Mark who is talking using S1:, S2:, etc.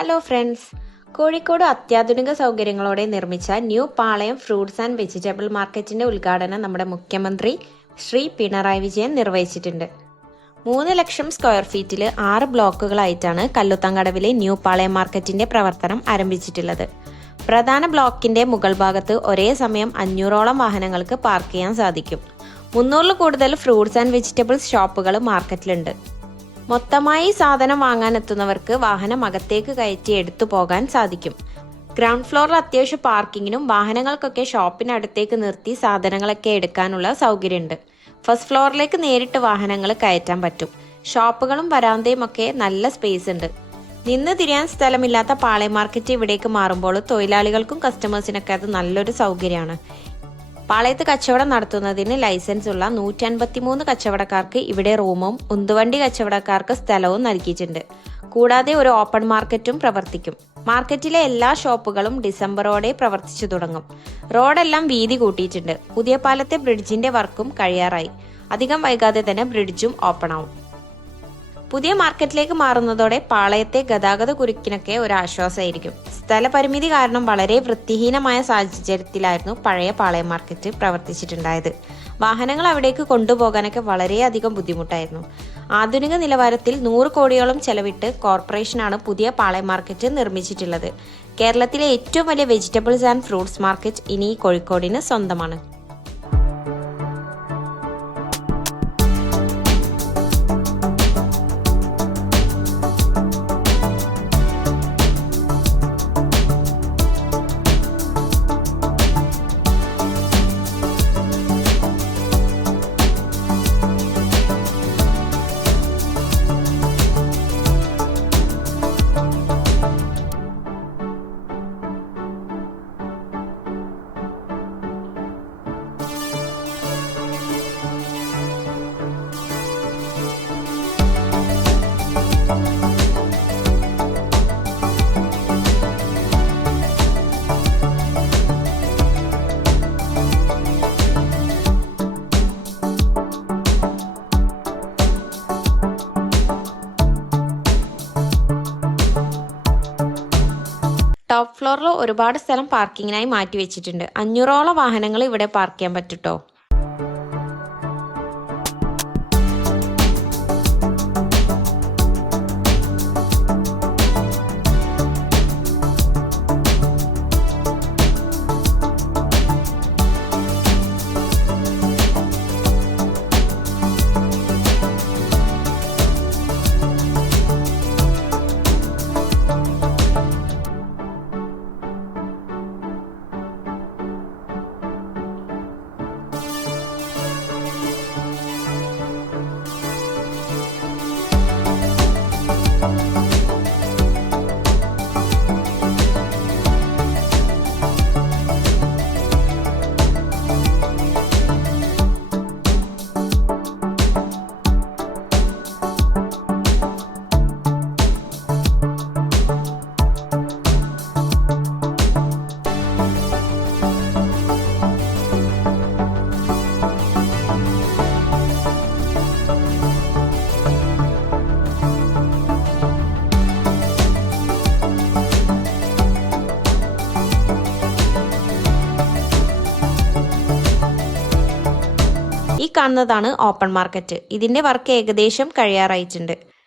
S1: Hello friends Kozhikode അത്യാധുനിക സൗകര്യങ്ങളോടെ നിർമ്മിച്ച new Palayam fruits and vegetable മാർക്കറ്റിന്റെ ഉദ്ഘാടനം നമ്മുടെ മുഖ്യമന്ത്രി ശ്രീ പിണറായി വിജയൻ നിർവഹിച്ചിട്ടുണ്ട്. മൂന്ന് ലക്ഷം സ്ക്വയർ ഫീറ്റിൽ ആറ് ബ്ലോക്കുകളായിട്ടാണ് കല്ലുത്തങ്കടവിലെ ന്യൂ പാളയം മാർക്കറ്റിന്റെ പ്രവർത്തനം ആരംഭിച്ചിട്ടുള്ളത്. പ്രധാന ബ്ലോക്കിന്റെ മുകൾ ഭാഗത്ത് ഒരേ സമയം അഞ്ഞൂറോളം വാഹനങ്ങൾക്ക് പാർക്ക് ചെയ്യാൻ സാധിക്കും. മുന്നൂറിൽ കൂടുതൽ ഫ്രൂട്ട്സ് ആൻഡ് വെജിറ്റബിൾസ് ഷോപ്പുകൾ മാർക്കറ്റിലുണ്ട്. മൊത്തമായി സാധനം വാങ്ങാൻ എത്തുന്നവർക്ക് വാഹനം അകത്തേക്ക് കയറ്റി എടുത്തു പോകാൻ സാധിക്കും. ഗ്രൗണ്ട് ഫ്ലോറിൽ അത്യാവശ്യം പാർക്കിങ്ങിനും വാഹനങ്ങൾക്കൊക്കെ ഷോപ്പിനടുത്തേക്ക് നിർത്തി സാധനങ്ങളൊക്കെ എടുക്കാനുള്ള സൗകര്യമുണ്ട്. ഫസ്റ്റ് ഫ്ലോറിലേക്ക് നേരിട്ട് വാഹനങ്ങൾ കയറ്റാൻ പറ്റും. ഷോപ്പുകളും വരാന്തയും ഒക്കെ നല്ല സ്പേസ് ഉണ്ട്. നിന്ന് തിരിയാൻ സ്ഥലമില്ലാത്ത പാളയം മാർക്കറ്റ് ഇവിടേക്ക് മാറുമ്പോൾ തൊഴിലാളികൾക്കും കസ്റ്റമേഴ്സിനൊക്കെ അത് നല്ലൊരു സൗകര്യമാണ്. പാളയത്ത് കച്ചവടം നടത്തുന്നതിന് ലൈസൻസ് ഉള്ള നൂറ്റി അൻപത്തിമൂന്ന് കച്ചവടക്കാർക്ക് ഇവിടെ റൂമും ഉന്തുവണ്ടി കച്ചവടക്കാർക്ക് സ്ഥലവും നൽകിയിട്ടുണ്ട്. കൂടാതെ ഒരു ഓപ്പൺ മാർക്കറ്റും പ്രവർത്തിക്കും. മാർക്കറ്റിലെ എല്ലാ ഷോപ്പുകളും ഡിസംബറോടെ പ്രവർത്തിച്ചു തുടങ്ങും. റോഡെല്ലാം വീതി കൂട്ടിയിട്ടുണ്ട്. പുതിയ പാലത്തെ ബ്രിഡ്ജിന്റെ വർക്കും കഴിയാറായി. അധികം വൈകാതെ തന്നെ ബ്രിഡ്ജും ഓപ്പൺ ആവും. പുതിയ മാർക്കറ്റിലേക്ക് മാറുന്നതോടെ പാളയത്തെ ഗതാഗത കുരുക്കിനൊക്കെ ഒരു ആശ്വാസമായിരിക്കും. സ്ഥലപരിമിതി കാരണം വളരെ വൃത്തിഹീനമായ സാഹചര്യത്തിലായിരുന്നു പഴയ പാളയം മാർക്കറ്റ് പ്രവർത്തിച്ചിട്ടുണ്ടായത്. വാഹനങ്ങൾ അവിടേക്ക് കൊണ്ടുപോകാനൊക്കെ വളരെയധികം ബുദ്ധിമുട്ടായിരുന്നു. ആധുനിക നിലവാരത്തിൽ നൂറ് കോടിയോളം ചെലവിട്ട് കോർപ്പറേഷനാണ് പുതിയ പാളയം മാർക്കറ്റ് നിർമ്മിച്ചിട്ടുള്ളത്. കേരളത്തിലെ ഏറ്റവും വലിയ വെജിറ്റബിൾസ് ആൻഡ് ഫ്രൂട്ട്സ് മാർക്കറ്റ് ഇനി കോഴിക്കോടിന് സ്വന്തമാണ്. ടോപ്പ് ഫ്ലോറിൽ ഒരുപാട് സ്ഥലം പാർക്കിങ്ങിനായി മാറ്റി വെച്ചിട്ടുണ്ട്. അഞ്ഞൂറോളം വാഹനങ്ങൾ ഇവിടെ പാർക്ക് ചെയ്യാൻ പറ്റുട്ടോ? കാണുന്നതാണ് ഓപ്പൺ മാർക്കറ്റ്. ഇതിന്റെ വർക്ക് ഏകദേശം കഴിയാറായിട്ടുണ്ട്.